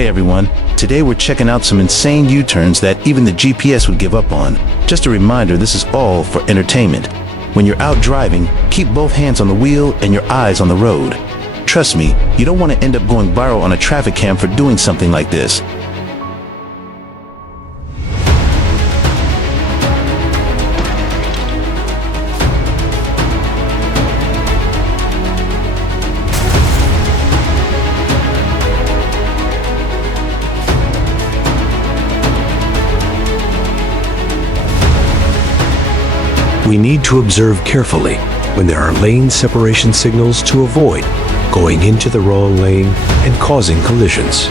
Hey everyone, today we're checking out some insane U-turns that even the GPS would give up on. Just a reminder, this is all for entertainment. When you're out driving, keep both hands on the wheel and your eyes on the road. Trust me, you don't want to end up going viral on a traffic cam for doing something like this. We need to observe carefully when there are lane separation signals to avoid going into the wrong lane and causing collisions.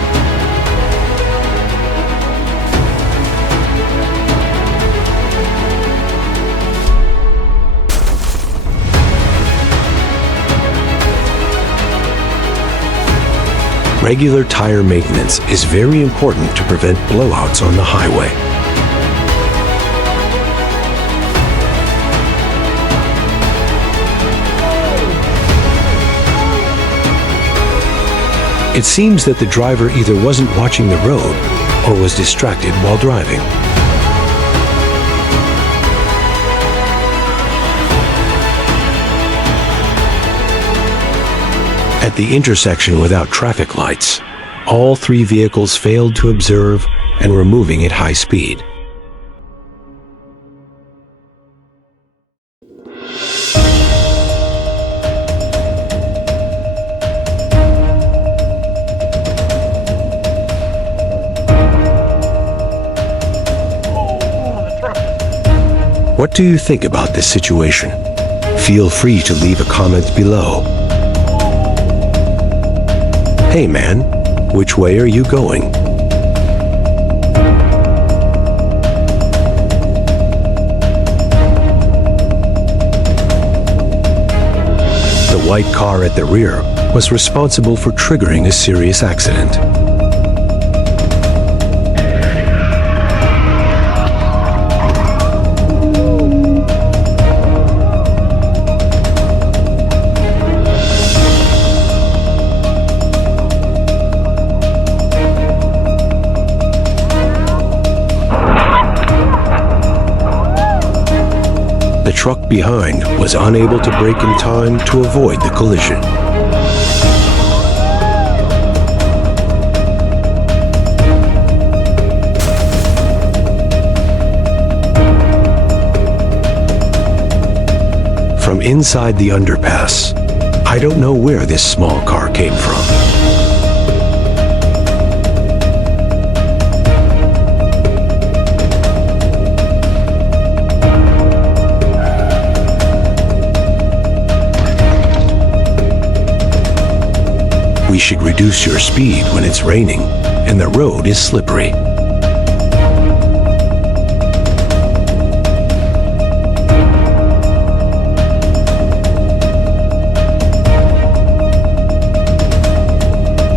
Regular tire maintenance is very important to prevent blowouts on the highway. It seems that the driver either wasn't watching the road or was distracted while driving. At the intersection without traffic lights, all three vehicles failed to observe and were moving at high speed. What do you think about this situation? Feel free to leave a comment below. Hey man, which way are you going? The white car at the rear was responsible for triggering a serious accident. The truck behind was unable to brake in time to avoid the collision. From inside the underpass, I don't know where this small car came from. We should reduce your speed when it's raining and the road is slippery.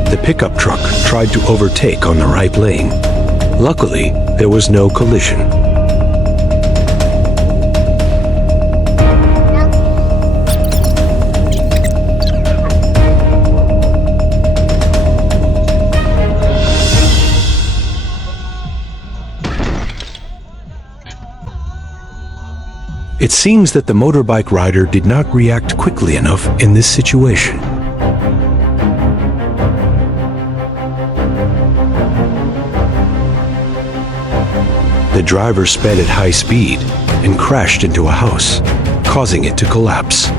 The pickup truck tried to overtake on the right lane. Luckily, there was no collision. It seems that the motorbike rider did not react quickly enough in this situation. The driver sped at high speed and crashed into a house, causing it to collapse.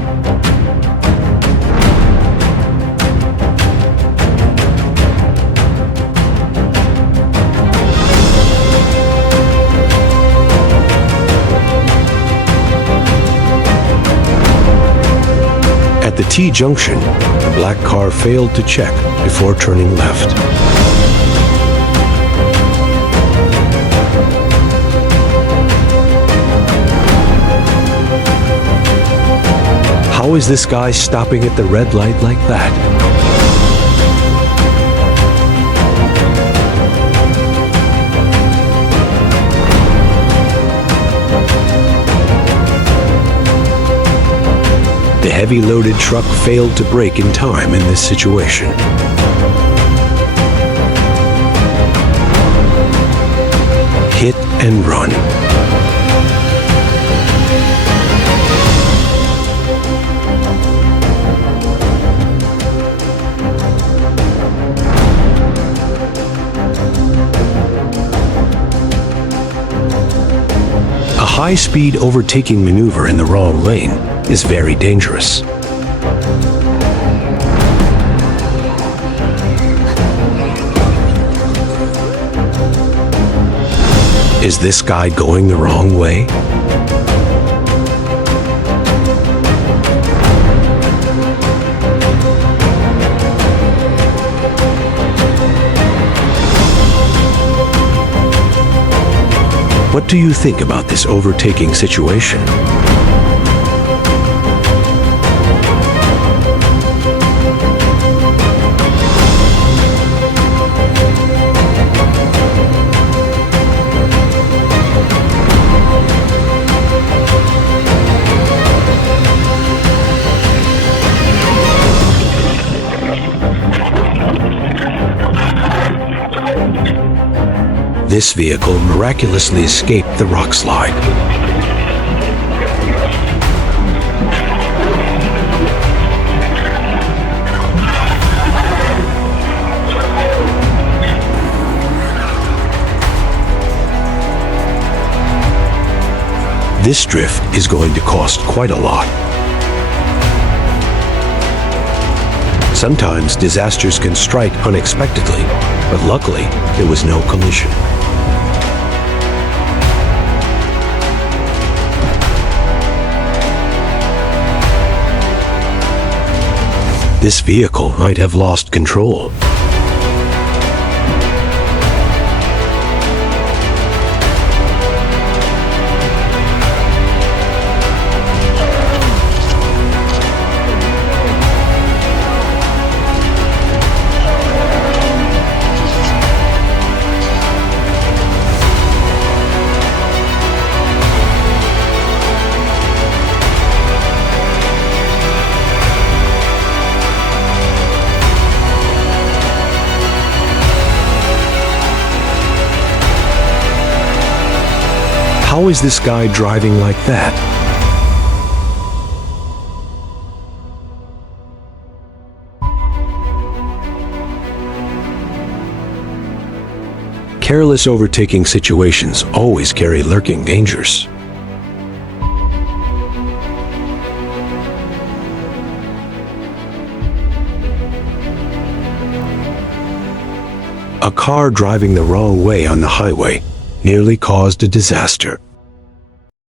At the T-junction, the black car failed to check before turning left. How is this guy stopping at the red light like that? The heavy loaded truck failed to brake in time in this situation. hit and run. A high-speed overtaking maneuver in the wrong lane is very dangerous. Is this guy going the wrong way? What do you think about this overtaking situation? This vehicle miraculously escaped the rock slide. This drift is going to cost quite a lot. Sometimes disasters can strike unexpectedly, but luckily there was no collision. This vehicle might have lost control. How is this guy driving like that? Careless overtaking situations always carry lurking dangers. A car driving the wrong way on the highway nearly caused a disaster.